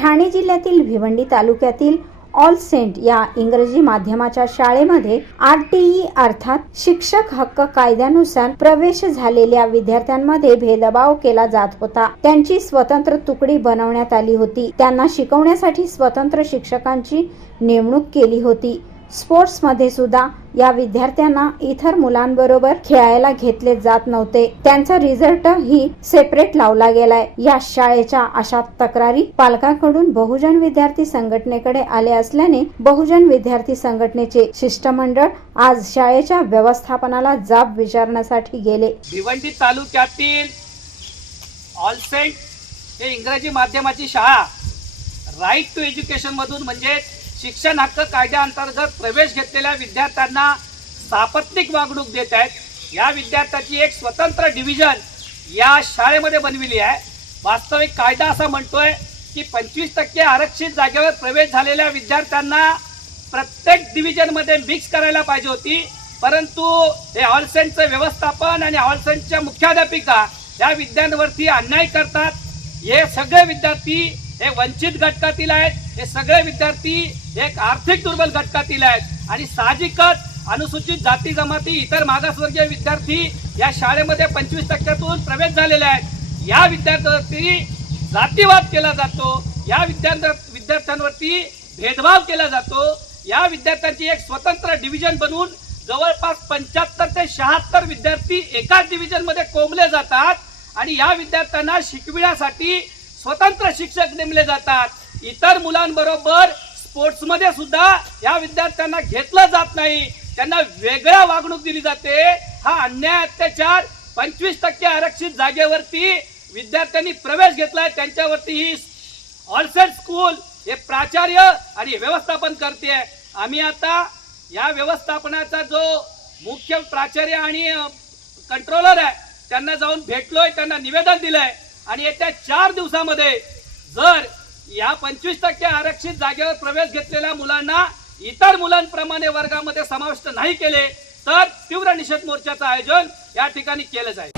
ठाणे जिल्ह्यातील भिवंडी तालुक्यातील all Saint या इंग्रजी माध्यमाच्या शाळेमध्ये RTE अर्थात शिक्षक हक्क कायद्यानुसार प्रवेश झालेल्या विद्यार्थ्यांमध्ये भेदभाव केला जात होता। त्यांची स्वतंत्र तुकडी बनवण्यात आली होती। त्यांना शिकवण्यासाठी स्वतंत्र शिक्षकांची नेमणूक केली होती। स्पोर्ट्स मध्ये सुद्धा या विद्यार्थ्यांना इतर मुलांबरोबर खेळायला घेतले जात नव्हते। त्यांचा रिझल्ट ही सेपरेट लावला गेलाय। या शाळेच्या अशा तक्रारी पालकांकडून बहुजन विद्यार्थी संघटनेकडे आले असल्याने बहुजन विद्यार्थी संघटनेचे शिष्टमंडळ आज शाळेच्या व्यवस्थापनाला जाब विचारण्यासाठी गेले। भिवंडी तालुक्यातील ऑल सेंट हे इंग्रजी माध्यमाची शाळा राईट टू एज्युकेशन मधून म्हणजे शिक्षण हक्क कायद्याअंतर्गत प्रवेश घेतलेल्या विद्यार्थ्यांना सापत्निक वागणूक देत आहेत। या विद्यार्थ्याची एक स्वतंत्र डिव्हिजन या शाळेमध्ये बनविली आहे। वास्तविक कायदा असा म्हणतोय की 25% आरक्षित जागेवर प्रवेश झालेल्या विद्यार्थ्यांना प्रत्येक डिव्हिजनमध्ये मिक्स करायला पाहिजे होती, परंतु हे ऑल सेंटचे व्यवस्थापन आणि ऑल सेंटच्या मुख्याध्यापिका या विद्यार्थ्यांवरती अन्याय करतात। हे सगळे विद्यार्थी हे वंचित घटकातील आहेत। हे सगळे विद्यार्थी एक आर्थिक दुर्बल घटकातील आहेत आणि साहजिकच अनुसूचित जाती जमाती इतर मागासवर्गीय विद्यार्थी या शाळेमध्ये 25%तून प्रवेश झालेले आहेत। या विद्यार्थ्यांवरती जातीवाद केला जातो, या विद्यार्थ्यांवरती भेदभाव केला जातो। या विद्यार्थ्यांची एक स्वतंत्र डिव्हिजन बनवून जवळपास 75 ते 76 विद्यार्थी एकाच डिव्हिजन मध्ये कोंबले जातात आणि या विद्यार्थ्यांना शिकविण्यासाठी स्वतंत्र शिक्षक नेमले जातात। इतर मुलांबरोबर स्पोर्ट्स मध्ये सुद्धा या विद्यार्थ्यांना घेतलं जात नाही, त्यांना वेगळा वागणूक दिली जाते। हा अन्याय अत्याचार 25% आरक्षित जागेवरती विद्यार्थ्यांनी प्रवेश घेतलाय, त्यांच्यावरती ही ऑल सेंट स्कूल हे प्राचार्य आणि व्यवस्थापन करते। आम्ही आता या व्यवस्थापनाचा जो मुख्य प्राचार्य आणि कंट्रोलर आहे त्यांना जाऊन भेटलोय, त्यांना निवेदन दिलंय आणि येत्या 4 दिवसामध्ये जर या 25% आरक्षित जागेवर प्रवेश घेतलेल्या मुलांना इतर मुलांप्रमाणे वर्गामध्ये समाविष्ट नाही केले तर तीव्र निषेध मोर्चाचं आयोजन या ठिकाणी केलं जाईल।